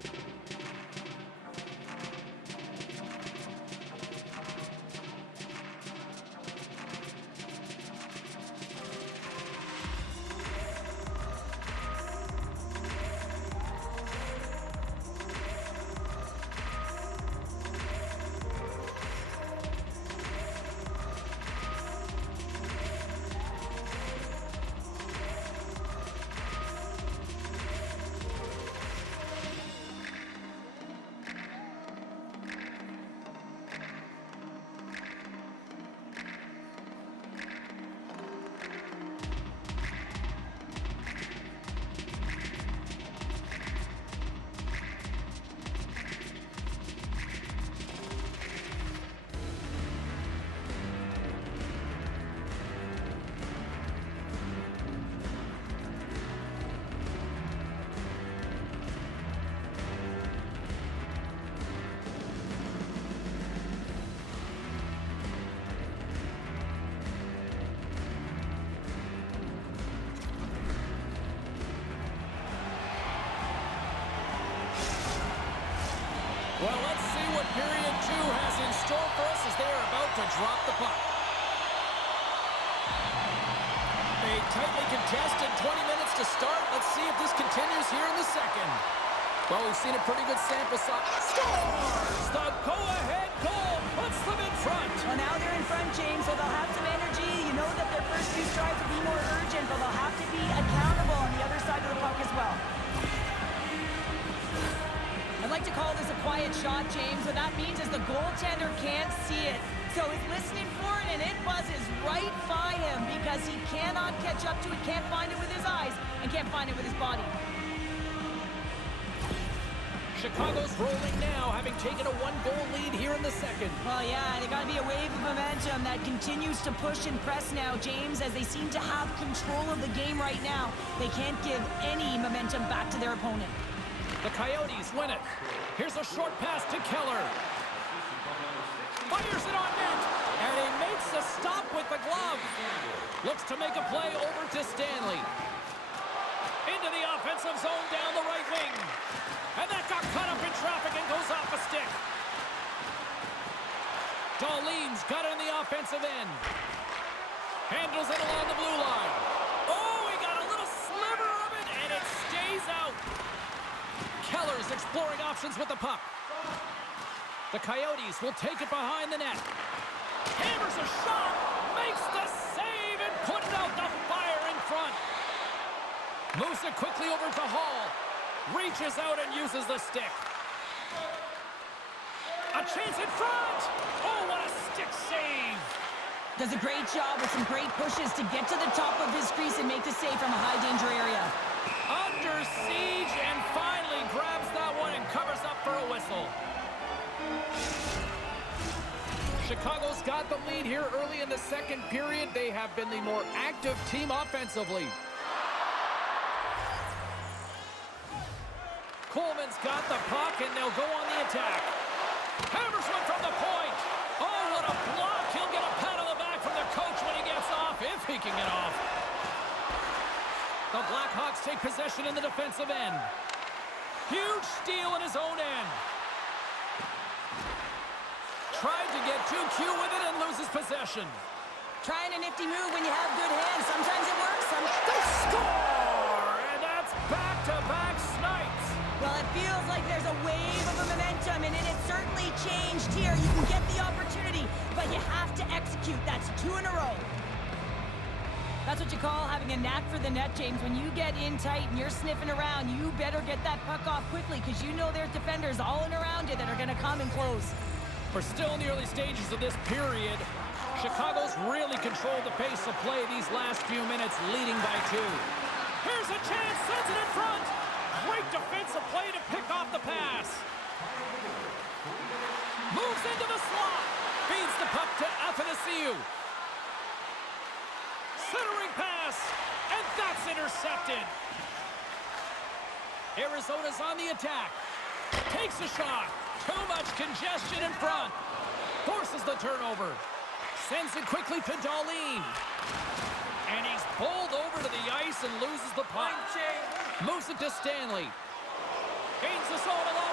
Well, let's see what period 2 has in store for us as they are about to drop the puck. A tightly contested 20 minutes to start. Let's see if this continues here in the second. Well, we've seen a pretty good sample size. Scores! The go-ahead goal puts them in front. Well, now they're in front, James, so they'll have some energy. You know that their first few strides will be more urgent, but they'll have to be accountable on the other side of the puck as well. I'd like to call this a quiet shot, James. What that means is the goaltender can't see it. So he's listening for it, and it buzzes right by him because he cannot catch up to it, can't find it with his eyes, and can't find it with his body. Chicago's rolling now, having taken a 1-goal lead here in the second. Well, yeah, they got to be a wave of momentum that continues to push and press now, James, as they seem to have control of the game right now. They can't give any momentum back to their opponent. The Coyotes win it. Here's a short pass to Keller. Fires it on net, and he makes a stop with the glove. Looks to make a play over to Stanley. Into the offensive zone down the right wing. And that got caught up in traffic and goes off a stick. Dahlin's got it in the offensive end. Handles it along the blue line. Oh, he got a little sliver of it, and it stays out. Keller's exploring options with the puck. The Coyotes will take it behind the net. Hammers a shot, makes the save, and put it out the fire in front. Moves it quickly over to Hall. Reaches out and uses the stick. A chance in front! Oh, what a stick save! Does a great job with some great pushes to get to the top of his crease and make the save from a high-danger area. Under siege and finally grabs that one and covers up for a whistle. Chicago's got the lead here early in the second period. They have been the more active team offensively. Coleman's got the puck, and they'll go on the attack. Hammers one from the point. Oh, what a block. He'll get a pat on the back from the coach when he gets off, if he can get off. The Blackhawks take possession in the defensive end. Huge steal in his own end. Tried to get too cute with it and loses possession. Trying a nifty move when you have good hands. Sometimes it works. They score! And that's back-to-back snipes. Well, it feels like there's a wave of momentum, and it has certainly changed here. You can get the opportunity, but you have to execute. That's 2 in a row. That's what you call having a knack for the net, James. When you get in tight and you're sniffing around, you better get that puck off quickly because you know there's defenders all in around you that are going to come and close. We're still in the early stages of this period. Chicago's really controlled the pace of play these last few minutes, leading by 2. Here's a chance, sends it in front. Great defensive play to pick off the pass. Moves into the slot. Feeds the puck to Athanasiou. Centering pass, and that's intercepted. Arizona's on the attack. Takes a shot. Too much congestion in front. Forces the turnover. Sends it quickly to Dahlin. And he's bowled over to the ice and loses the puck. Moves it to Stanley. Gains the zone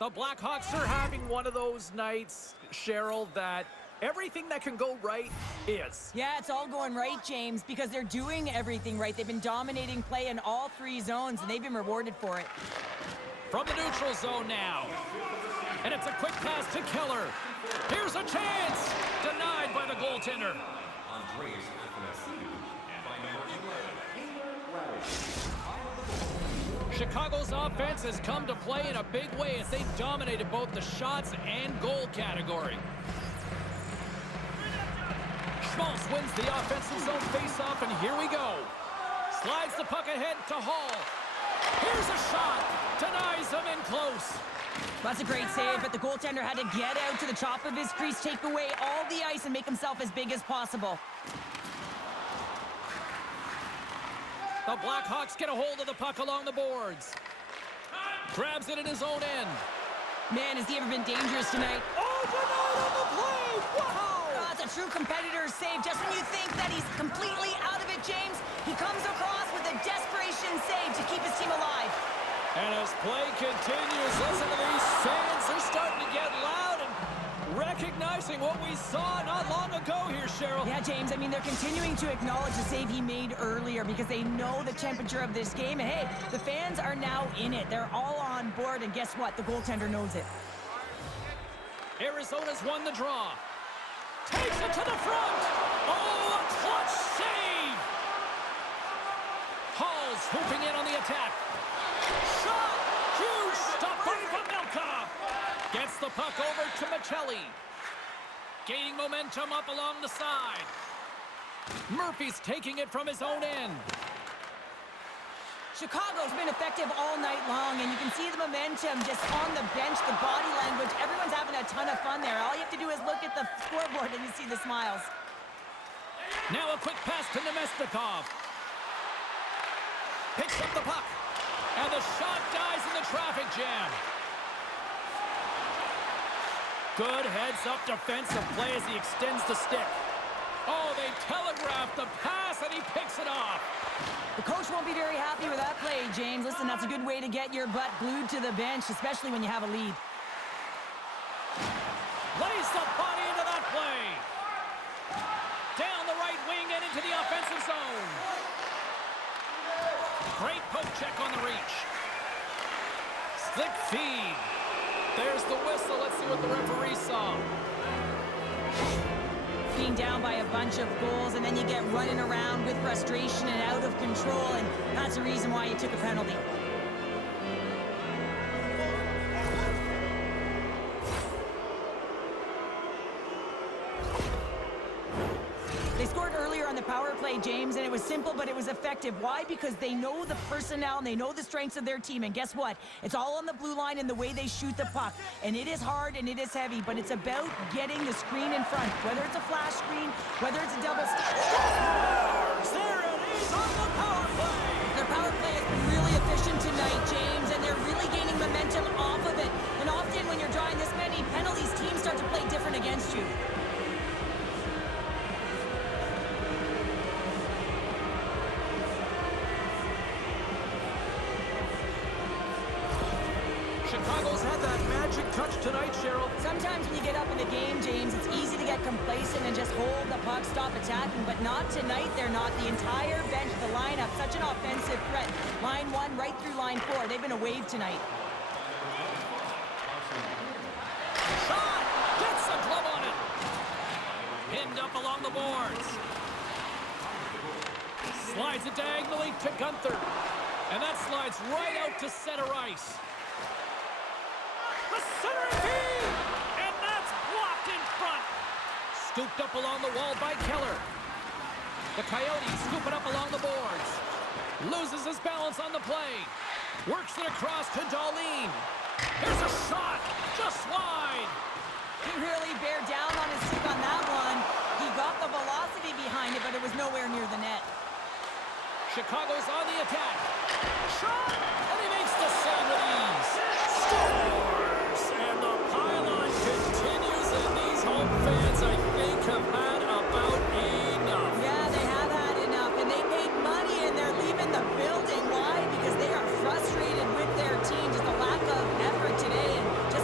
The Blackhawks are having one of those nights, Cheryl, that everything that can go right is. Yeah, it's all going right, James, because they're doing everything right. They've been dominating play in all three zones, and they've been rewarded for it. From the neutral zone now. And it's a quick pass to Keller. Here's a chance! Denied by the goaltender. Chicago's offense has come to play in a big way as they dominated both the shots and goal category. Schmaltz wins the offensive zone faceoff, and here we go. Slides the puck ahead to Hall. Here's a shot. Denies him in close. That's a great save, but the goaltender had to get out to the top of his crease, take away all the ice, and make himself as big as possible. The Blackhawks get a hold of the puck along the boards. Grabs it in his own end. Man, has he ever been dangerous tonight? Oh, denied on the play! Wow! That's a true competitor's save. Just when you think that he's completely out of it, James, he comes across with a desperation save to keep his team alive. And as play continues, listen to these fans. They're starting to get loud and recognizing what we saw not long ago here, Cheryl. Yeah, James, I mean, they're continuing to acknowledge the save he made earlier because they know the temperature of this game. And hey, the fans are now in it. They're all on board, and guess what? The goaltender knows it. Arizona's won the draw. Takes it to the front. Oh, a clutch save. Hall's hooping in on the attack. Shot! Huge stop by Pavelka. Gets the puck over to Michelli. Gaining momentum up along the side. Murphy's taking it from his own end. Chicago's been effective all night long, and you can see the momentum just on the bench, the body language. Everyone's having a ton of fun there. All you have to do is look at the scoreboard and you see the smiles. Now a quick pass to Nemestikov. Picks up the puck. And the shot dies in the traffic jam. Good heads-up defensive play as he extends the stick. Oh, they telegraphed the pass, and he picks it off. The coach won't be very happy with that play, James. Listen, that's a good way to get your butt glued to the bench, especially when you have a lead. Lays the body into that play. Down the right wing and into the offensive zone. Great poke check on the reach. Slick feed. There's the whistle. Let's see what the referee saw. Being down by a bunch of goals, and then you get running around with frustration and out of control, and that's the reason why you took a penalty. They scored earlier on the power play, James, and it was simple, but it was effective. Why? Because they know the personnel and they know the strengths of their team. And guess what? It's all on the blue line and the way they shoot the puck. And it is hard and it is heavy, but it's about getting the screen in front. Whether it's a flash screen, whether it's a double stick. There it is on the power play. Their power play has been really efficient tonight, James, and they're really gaining momentum off of it. And often when you're drawing this many penalties, teams start to play different against you. Chicago's had that magic touch tonight, Cheryl. Sometimes when you get up in the game, James, it's easy to get complacent and just hold the puck, stop attacking, but not tonight. They're not. The entire bench, the lineup, such an offensive threat. Line 1 right through line 4. They've been a wave tonight. Shot! Gets a glove on it. Pinned up along the boards. Slides it diagonally to Gunther. And that slides right out to center ice. The centering feed! And that's blocked in front. Scooped up along the wall by Keller. The Coyotes scoop it up along the boards. Loses his balance on the play. Works it across to Dahlin. Here's a shot. Just wide. He really bared down on his stick on that one. He got the velocity behind it, but it was nowhere near the net. Chicago's on the attack. Shot! And he makes the save with ease. Scores! And the pylon continues, and these home fans, I think, have had about enough. Yeah, they have had enough, and they paid money, and they're leaving the building. Why? Because they are frustrated with their team. Just a lack of effort today, and just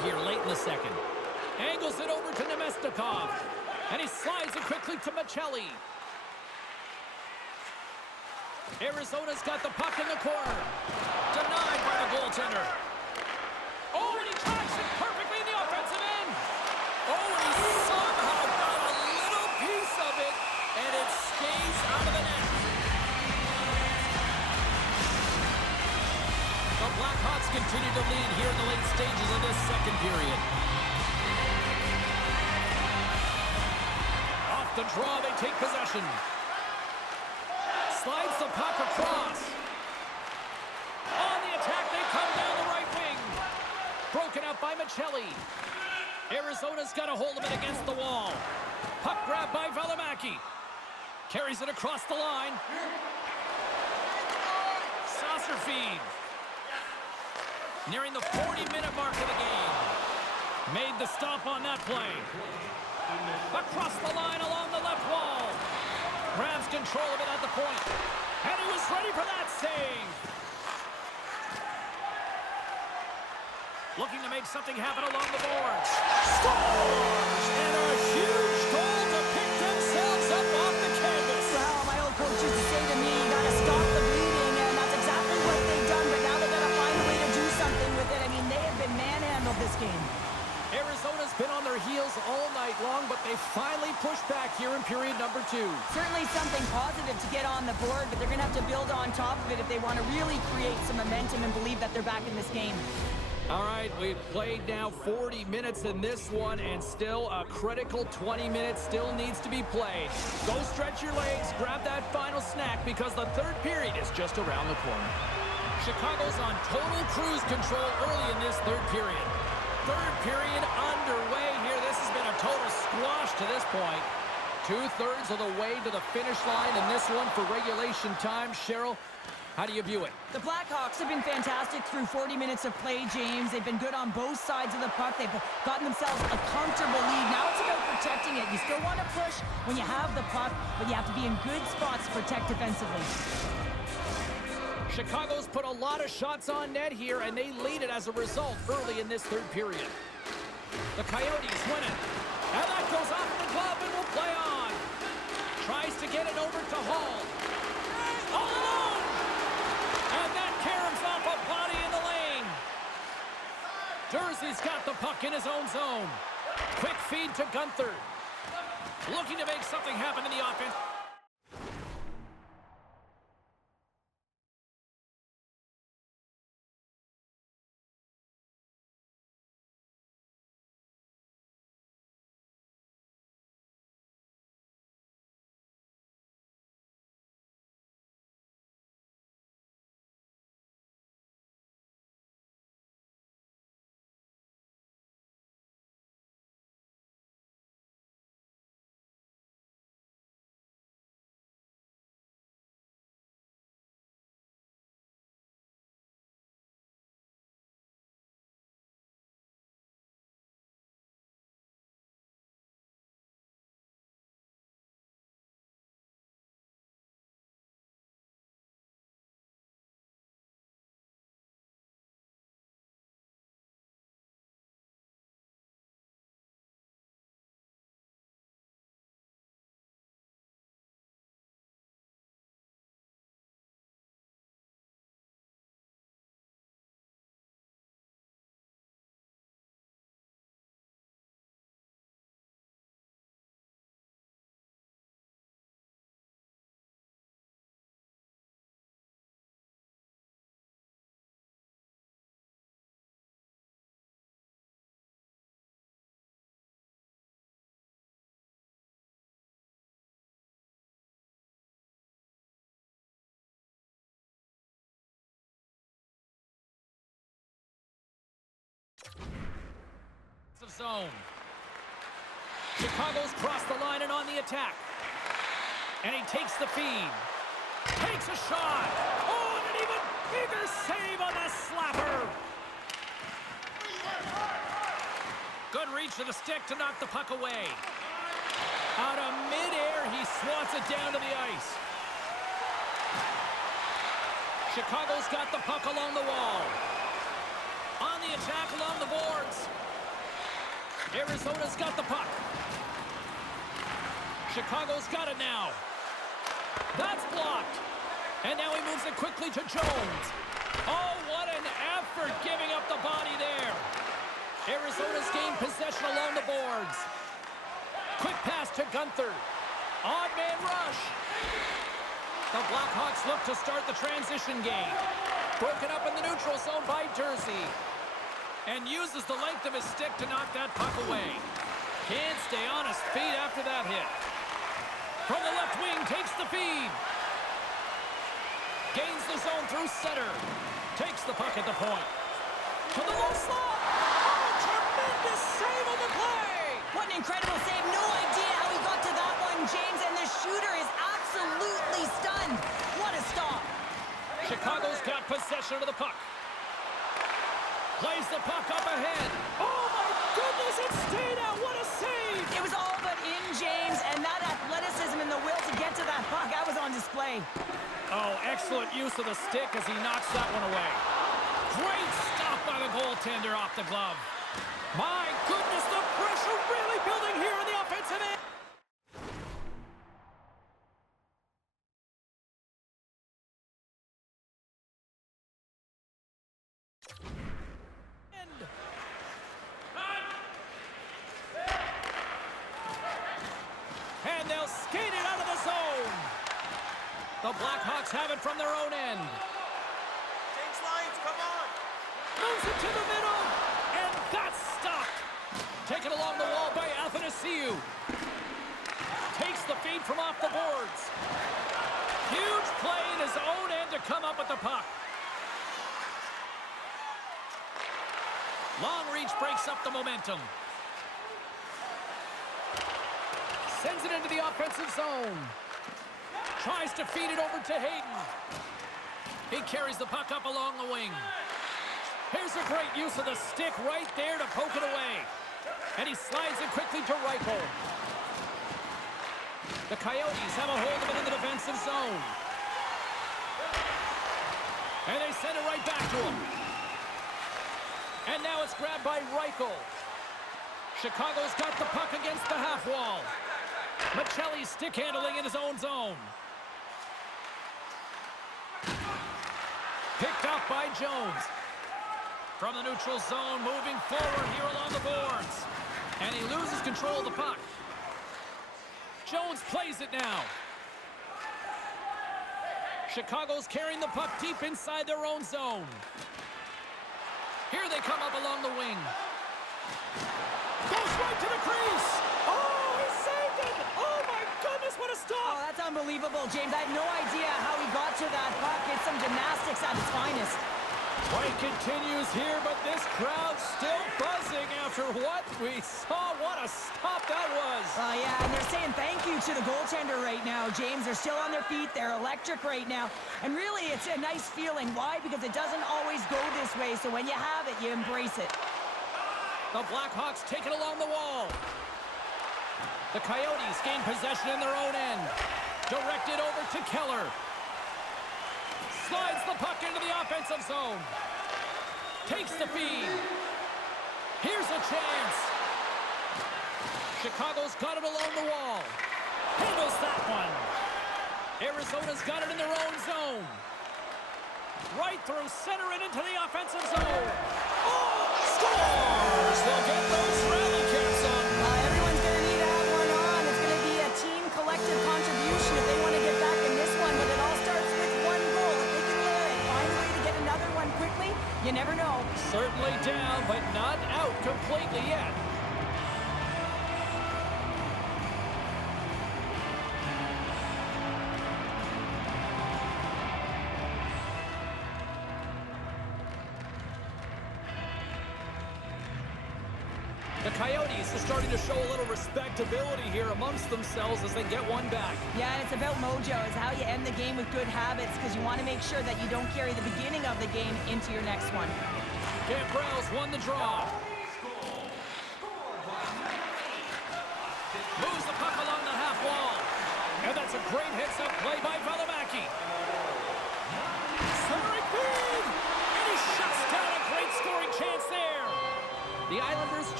Dribbles it over to Nemestikov. And he slides it quickly to Maccelli. Arizona's got the puck in the corner. Denied by the goaltender. Oh, and he tries it perfectly in the offensive end. Oh, and he somehow got a little piece of it, and it stays out of the net. The Blackhawks continue to lead here in the late stages of this second period. Off the draw, they take possession. Slides the puck across. On the attack, they come down the right wing. Broken out by Maccelli. Arizona's got a hold of it against the wall. Puck grab by Valimaki. Carries it across the line. Saucer feed. Nearing the 40-minute mark of the game. Made the stop on that play. Across the line along the left wall. Grabs control of it at the point. And he was ready for that save. Looking to make something happen along the boards. Scores! And a huge goal to pick themselves up off the canvas. Well, my old coach used to say to me, you gotta stop the bleeding, and that's exactly what they've done, but now they gotta find a way to do something with it. I mean, they have been manhandled this game. Arizona's been on their heels all night long, but they finally pushed back here in period number 2. Certainly something positive to get on the board, but they're gonna have to build on top of it if they want to really create some momentum and believe that they're back in this game. All right, we've played now 40 minutes in this one, and still a critical 20 minutes still needs to be played. Go stretch your legs, grab that final snack, because the third period is just around the corner. Chicago's on total cruise control early in this third period. Third period underway here. This has been a total squash to this point. 2/3 of the way to the finish line in this one for regulation time. Cheryl, how do you view it? The Blackhawks have been fantastic through 40 minutes of play, James. They've been good on both sides of the puck. They've gotten themselves a comfortable lead. Now it's about protecting it. You still want to push when you have the puck, but you have to be in good spots to protect defensively. Chicago's put a lot of shots on net here, and they lead it as a result early in this third period. The Coyotes win it. And that goes off the glove and will play on. Tries to get it over to Hall. All alone! And that caroms off a body in the lane. Jersey's got the puck in his own zone. Quick feed to Gunther. Looking to make something happen in the offense. Zone. Chicago's crossed the line and on the attack. And he takes the feed. Takes a shot. Oh, and an even bigger save on the slapper. Good reach to the stick to knock the puck away. Out of midair, he swats it down to the ice. Chicago's got the puck along the wall. On the attack along the boards. Arizona's got the puck. Chicago's got it now. That's blocked. And now he moves it quickly to Jones. Oh, what an effort giving up the body there. Arizona's gained possession along the boards. Quick pass to Gunther. Odd man rush. The Blackhawks look to start the transition game. Broken up in the neutral zone by Jersey. And uses the length of his stick to knock that puck away. Can't stay on his feet after that hit. From the left wing, takes the feed. Gains the zone through center. Takes the puck at the point. To the low slot. Oh, tremendous save on the play. What an incredible save. No idea how he got to that one, James. And the shooter is absolutely stunned. What a stop. Chicago's got possession of the puck. Plays the puck up ahead. Oh, my goodness, it stayed out. What a save. It was all but in, James. And that athleticism and the will to get to that puck, that was on display. Oh, excellent use of the stick as he knocks that one away. Great stop by the goaltender off the glove. My goodness, the pressure really building here in the offensive end. And they'll skate it out of the zone. The Blackhawks have it from their own end. Change lines, come on! Moves it to the middle, and that's stopped. Taken along the wall by Athanasiou. Takes the feed from off the boards. Huge play in his own end to come up with the puck. Long reach breaks up the momentum. Sends it into the offensive zone. Tries to feed it over to Hayden. He carries the puck up along the wing. Here's a great use of the stick right there to poke it away. And he slides it quickly to Reichel. The Coyotes have a hold of it in the defensive zone. And they send it right back to him. And now it's grabbed by Reichel. Chicago's got the puck against the half wall. Michelli's stick handling in his own zone. Picked up by Jones. From the neutral zone, moving forward here along the boards. And he loses control of the puck. Jones plays it now. Chicago's carrying the puck deep inside their own zone. Here they come up along the wing. Goes right to the crease. Oh, he saved it. Oh, my goodness, what a Oh, stop. that's unbelievable, James. I have no idea how he got to that puck. It's some gymnastics at its finest. Fight continues here, but this crowd still buzzing after what we saw. What a stop that was. Yeah, and they're saying thank you to the goaltender right now, James. They're still on their feet. They're electric right now. And really, it's a nice feeling. Why? Because it doesn't always go this way, so when you have it, you embrace it. The Blackhawks take it along the wall. The Coyotes gain possession in their own end. Directed over to Keller. Slides the puck into the offensive zone. Takes the feed. Here's a chance. Chicago's got it along the wall. Handles that one. Arizona's got it in their own zone. Right through center and into the offensive zone. Oh, scores! They'll get those rally caps on. Everyone's going to need to have one on. It's going to be a team collective contribution if they want to get back in this one. But it all starts with one goal. If they can layer it, find a way to get another one quickly, you never know. Certainly down, but not out completely yet. The Coyotes are starting to show a little respectability here amongst themselves as they get one back. Yeah, and it's about mojo. It's how you end the game with good habits because you want to make sure that you don't carry the beginning of the game into your next one. Gambrell's won the draw. Moves the puck along the half wall. And that's a great hits-up play by Valimaki. Centering feed! And he shuts down a great scoring chance there. The Islanders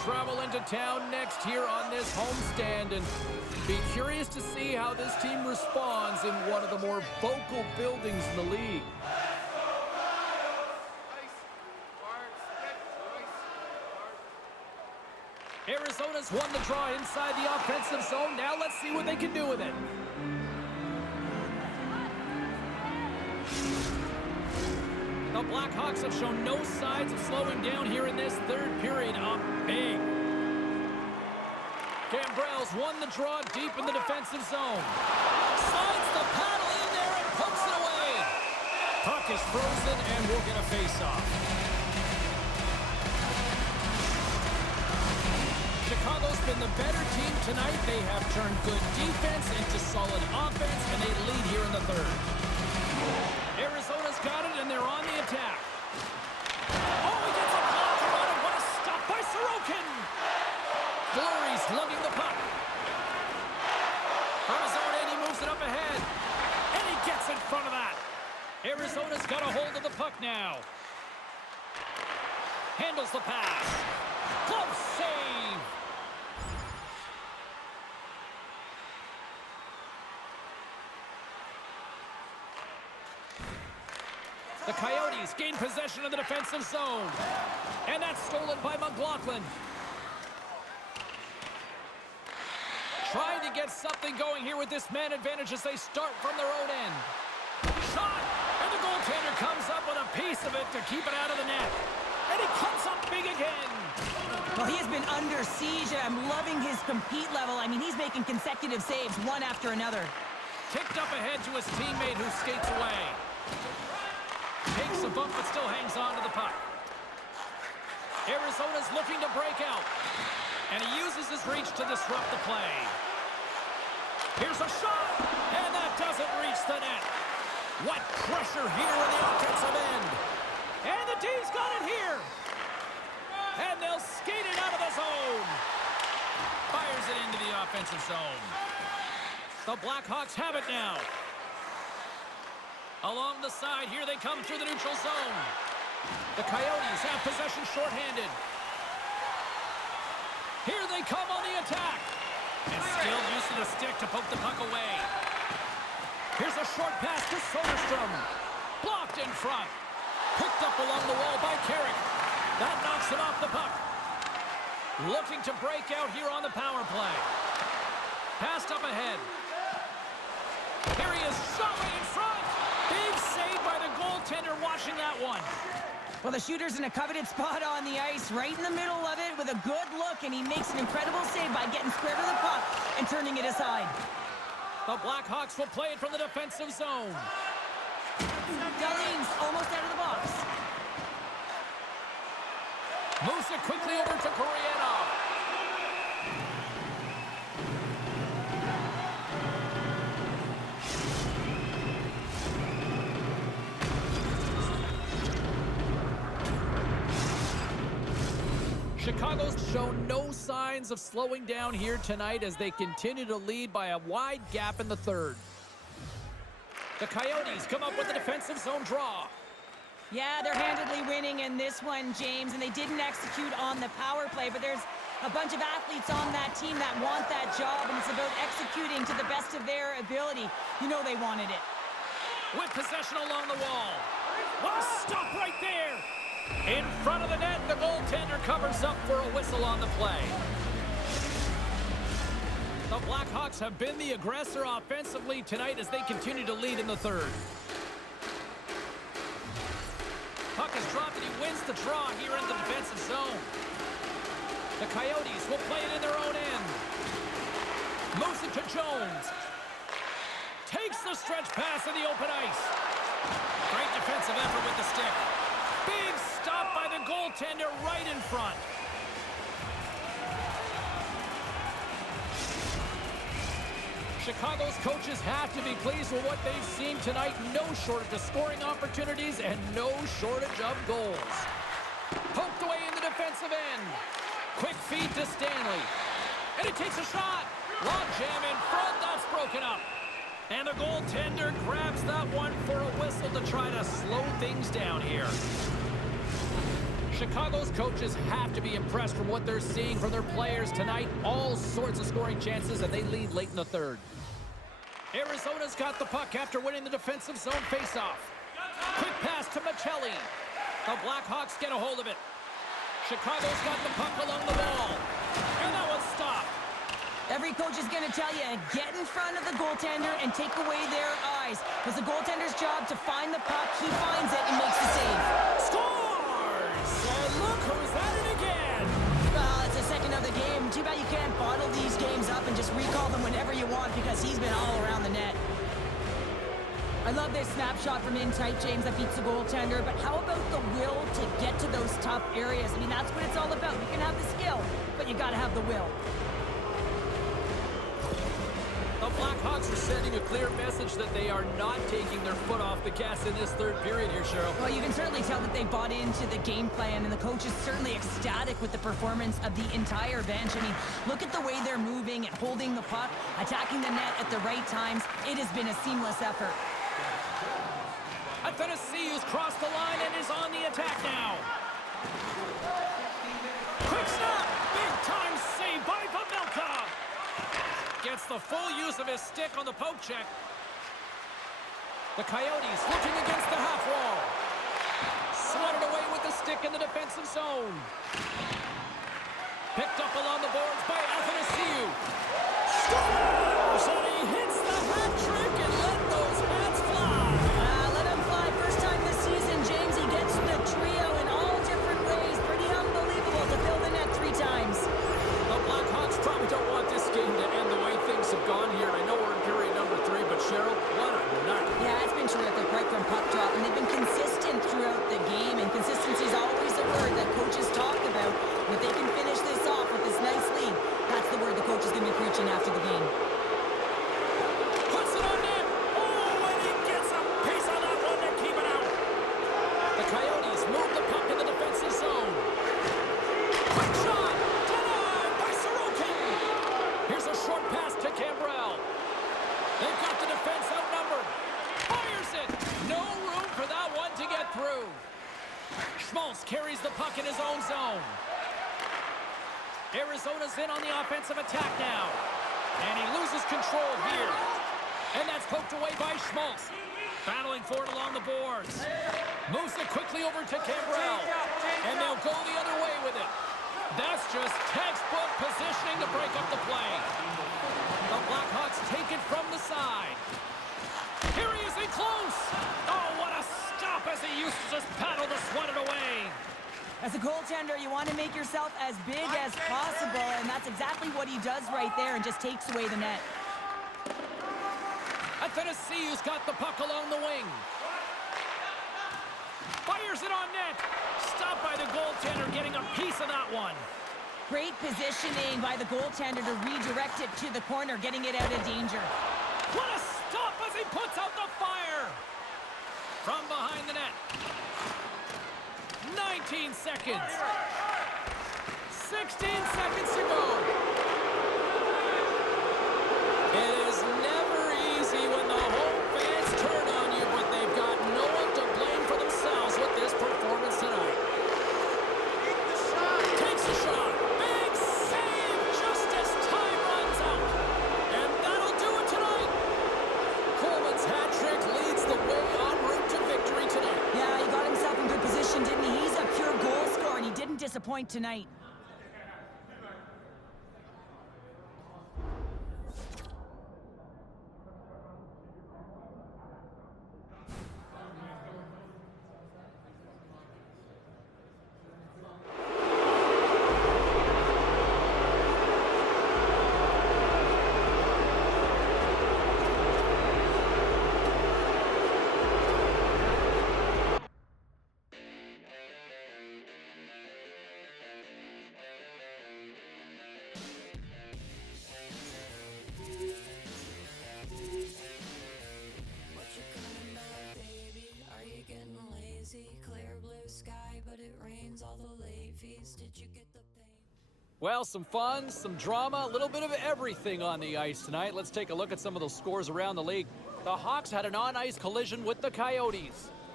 travel into town next here on this homestand, and be curious to see how this team responds in one of the more vocal buildings in the league. Arizona's won the draw inside the offensive zone. Now let's see what they can do with it. The Blackhawks have shown no signs of slowing down here in this third period. Up big. Gambrell's won the draw deep in the defensive zone. Slides the paddle in there and pokes it away. Puck is frozen and we'll get a face-off. Chicago's been the better team tonight. They have turned good defense into solid offense, and they lead here in the third. Arizona's got it, and they're on the attack. Oh, he gets a blocker on it. What a stop by Sorokin. Fleury's lugging the puck. From his own end, he moves it up ahead. And he gets in front of that. Arizona's got a hold of the puck now. Handles the pass. Close save. The Coyotes gain possession of the defensive zone. And that's stolen by McLaughlin. Trying to get something going here with this man advantage as they start from their own end. Shot! And the goaltender comes up with a piece of it to keep it out of the net. And he comes up big again. Well, he has been under siege. I'm loving his compete level. I mean, he's making consecutive saves one after another. Kicked up ahead to his teammate who skates away. Takes a bump but still hangs on to the puck. Arizona's looking to break out. And he uses his reach to disrupt the play. Here's a shot! And that doesn't reach the net. What pressure here in the offensive end. And the D's got it here. And they'll skate it out of the zone. Fires it into the offensive zone. The Blackhawks have it now. Along the side, here they come through the neutral zone. The Coyotes have possession shorthanded. Here they come on the attack. And still use of the stick to poke the puck away. Here's a short pass to Soderstrom. Blocked in front. Picked up along the wall by Carrick. That knocks him off the puck. Looking to break out here on the power play. Passed up ahead. Here he is, shot right in front. Big save by the goaltender watching that one. Well, the shooter's in a coveted spot on the ice, right in the middle of it with a good look, and he makes an incredible save by getting square to the puck and turning it aside. The Blackhawks will play it from the defensive zone. Dahlin's almost out of the box. Moves it quickly over to Gurianov. Chicago's shown no signs of slowing down here tonight as they continue to lead by a wide gap in the third. The Coyotes come up with a defensive zone draw. Yeah, they're handedly winning in this one, James, and they didn't execute on the power play, but there's a bunch of athletes on that team that want that job, and it's about executing to the best of their ability. You know they wanted it. With possession along the wall. What a stop right there! In front of the net, the goaltender covers up for a whistle on the play. The Blackhawks have been the aggressor offensively tonight as they continue to lead in the third. Puck is dropped and he wins the draw here in the defensive zone. The Coyotes will play it in their own end. Moves it to Jones. Takes the stretch pass in the open ice. Great defensive effort with the stick. Big stop by the goaltender right in front. Chicago's coaches have to be pleased with what they've seen tonight. No shortage of scoring opportunities and no shortage of goals. Poked away in the defensive end. Quick feed to Stanley. And he takes a shot. Log jam in front. That's broken up. And the goaltender grabs that one for a whistle to try to slow things down here. Chicago's coaches have to be impressed from what they're seeing from their players tonight. All sorts of scoring chances, and they lead late in the third. Arizona's got the puck after winning the defensive zone faceoff. Quick pass to Michelli. The Blackhawks get a hold of it. Chicago's got the puck along the wall. And that one's stopped. Every coach is going to tell you, get in front of the goaltender and take away their eyes. It's the goaltender's job to find the puck. He finds it and makes the save. Scores! And look who's at it again! Well, it's the second of the game. Too bad you can't bottle these games up and just recall them whenever you want because he's been all around the net. I love this snapshot from in tight, James, that beats the goaltender, but how about the will to get to those tough areas? I mean, that's what it's all about. You can have the skill, but you got to have the will. The Blackhawks are sending a clear message that they are not taking their foot off the gas in this third period here, Cheryl. Well, you can certainly tell that they bought into the game plan, and the coach is certainly ecstatic with the performance of the entire bench. I mean, look at the way they're moving and holding the puck, attacking the net at the right times. It has been a seamless effort. Athanasiou's crossed the line and is on the attack now. Quick snap! Big time save by Pavelka! Gets the full use of his stick on the poke check. The Coyotes looking against the half wall. Sweated away with the stick in the defensive zone. Picked up along the boards by Athanasiou. Scores! And he hits the hat trick and let those hats fly. Let him fly. First time this season, James. He gets the trio in all different ways. Pretty unbelievable to fill the net 3 times. The Blackhawks probably don't want this game to end the way things have gone here. I know we're in period number 3, but Cheryl, what a night. Yeah, it's been terrific right from puck drop, and they've been consistent throughout the game, and consistency is always a word that coaches talk about. If they can finish this off with this nice lead, that's the word the coach is going to be preaching after the game. Puts it on net. Oh, and he gets a piece of that one to keep it out. The Coyotes move the puck in the defensive zone. Quick shot. Denied by Sorokin. Here's a short pass to Cambrell. They've got the defense outnumbered. Fires it. No room for that one to get through. Schmaltz carries the puck in his own zone. Arizona's in on the offensive attack now. And he loses control here. And that's poked away by Schmaltz. Battling for it along the boards. Moves it quickly over to Cambrell. And they'll go the other way with it. That's just textbook positioning to break up the play. The Blackhawks take it from the side. Here he is in close. Oh, what a stop as he used to just paddle to swat it away. As a goaltender, you want to make yourself as big as possible, and that's exactly what he does right there and just takes away the net. Athanasiou's got the puck along the wing. Fires it on net. Stopped by the goaltender, getting a piece of that one. Great positioning by the goaltender to redirect it to the corner, getting it out of danger. What a stop as he puts out the fire. From behind the net. 19 seconds. 16 seconds to go. It is never easy when the home fans turn on you, but they've got no one to blame for themselves with this performance tonight. Takes a shot. Big save just as time runs out. And that'll do it tonight. Coleman's hat trick leads the way en route to victory tonight. Yeah, he got himself in good position, didn't he? He's a pure goal scorer, and he didn't disappoint tonight. Well, some fun, some drama, a little bit of everything on the ice tonight. Let's take a look at some of those scores around the league. The Hawks had an on-ice collision with the Coyotes.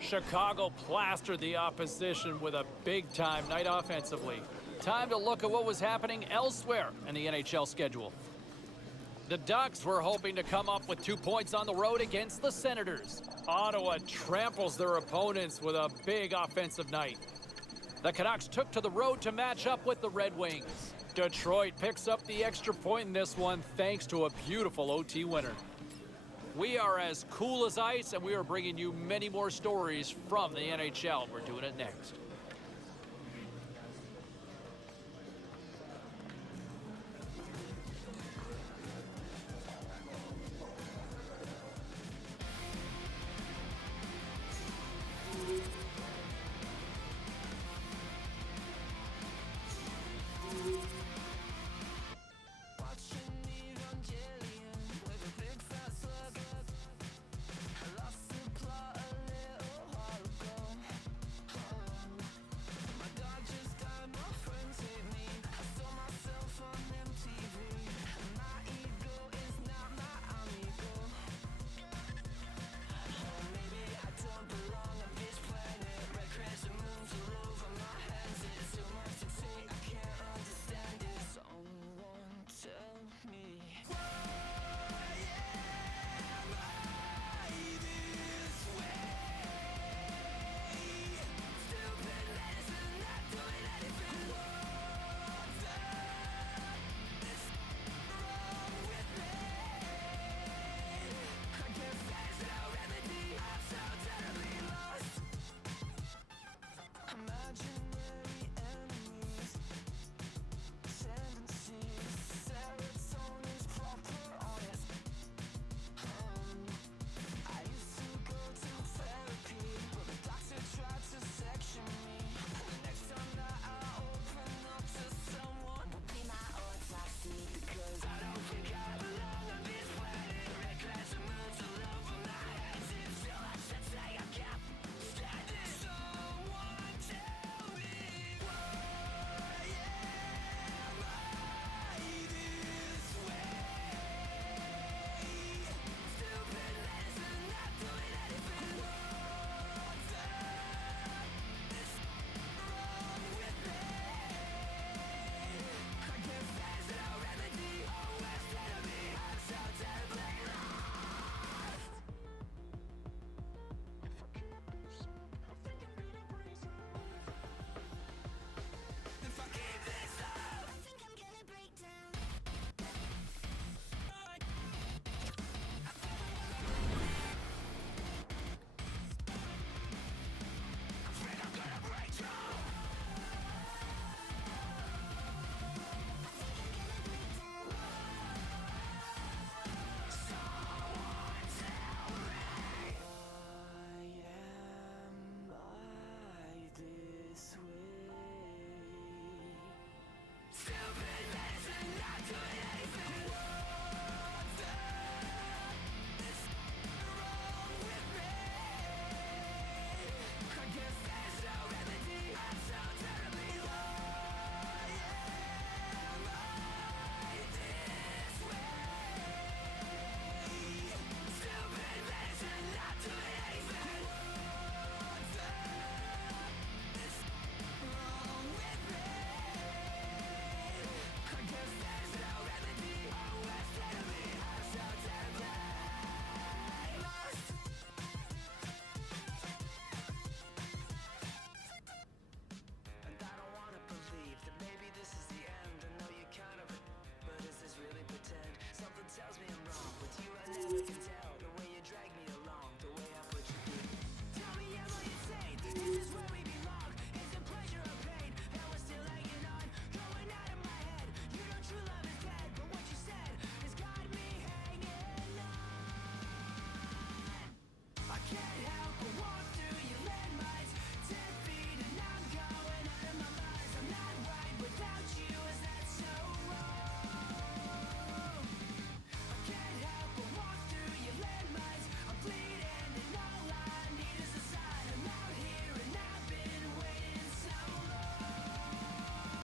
Chicago plastered the opposition with a big-time night offensively. Time to look at what was happening elsewhere in the NHL schedule. The Ducks were hoping to come up with 2 points on the road against the Senators. Ottawa tramples their opponents with a big offensive night. The Canucks took to the road to match up with the Red Wings. Detroit picks up the extra point in this one thanks to a beautiful OT winner. We are as cool as ice, and we are bringing you many more stories from the NHL. We're doing it next.